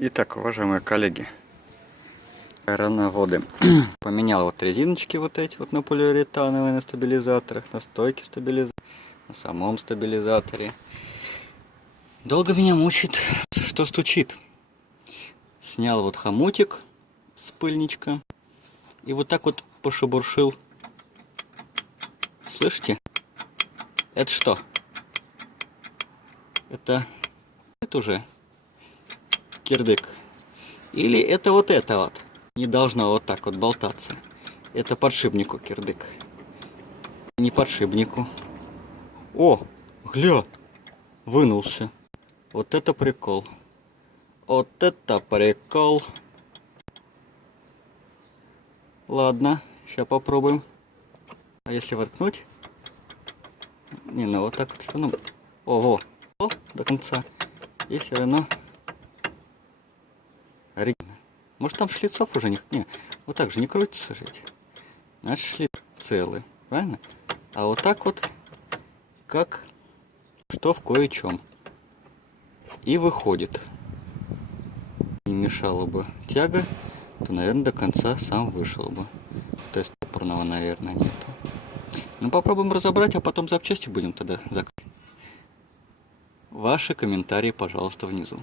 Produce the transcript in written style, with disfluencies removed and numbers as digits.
Итак, уважаемые коллеги, рановоды, поменял вот резиночки вот эти вот на полиуретановые, на стабилизаторах, на стойке стабилизатора, на самом стабилизаторе. Долго меня мучит, что стучит. Снял вот хомутик с пыльничка и вот так вот пошебуршил. Слышите? Это что? Это уже кирдык. Или это вот не должно вот так вот болтаться. Это подшипнику кирдык. Не подшипнику. О, гля, вынулся. Вот это прикол. Вот это прикол. Ладно, сейчас попробуем. А если воткнуть? Не, ну вот так вот все равно. Ого, до конца. И все равно. Может там шлицов уже не... Не, вот так же не крутится жить. Значит шлиц целый, правильно? А вот так вот, как что в кое-чем. И выходит. Не мешала бы тяга, то, наверное, до конца сам вышел бы. То есть опорного, наверное, нет. Ну, попробуем разобрать, а потом запчасти будем тогда заказывать. Ваши комментарии, пожалуйста, внизу.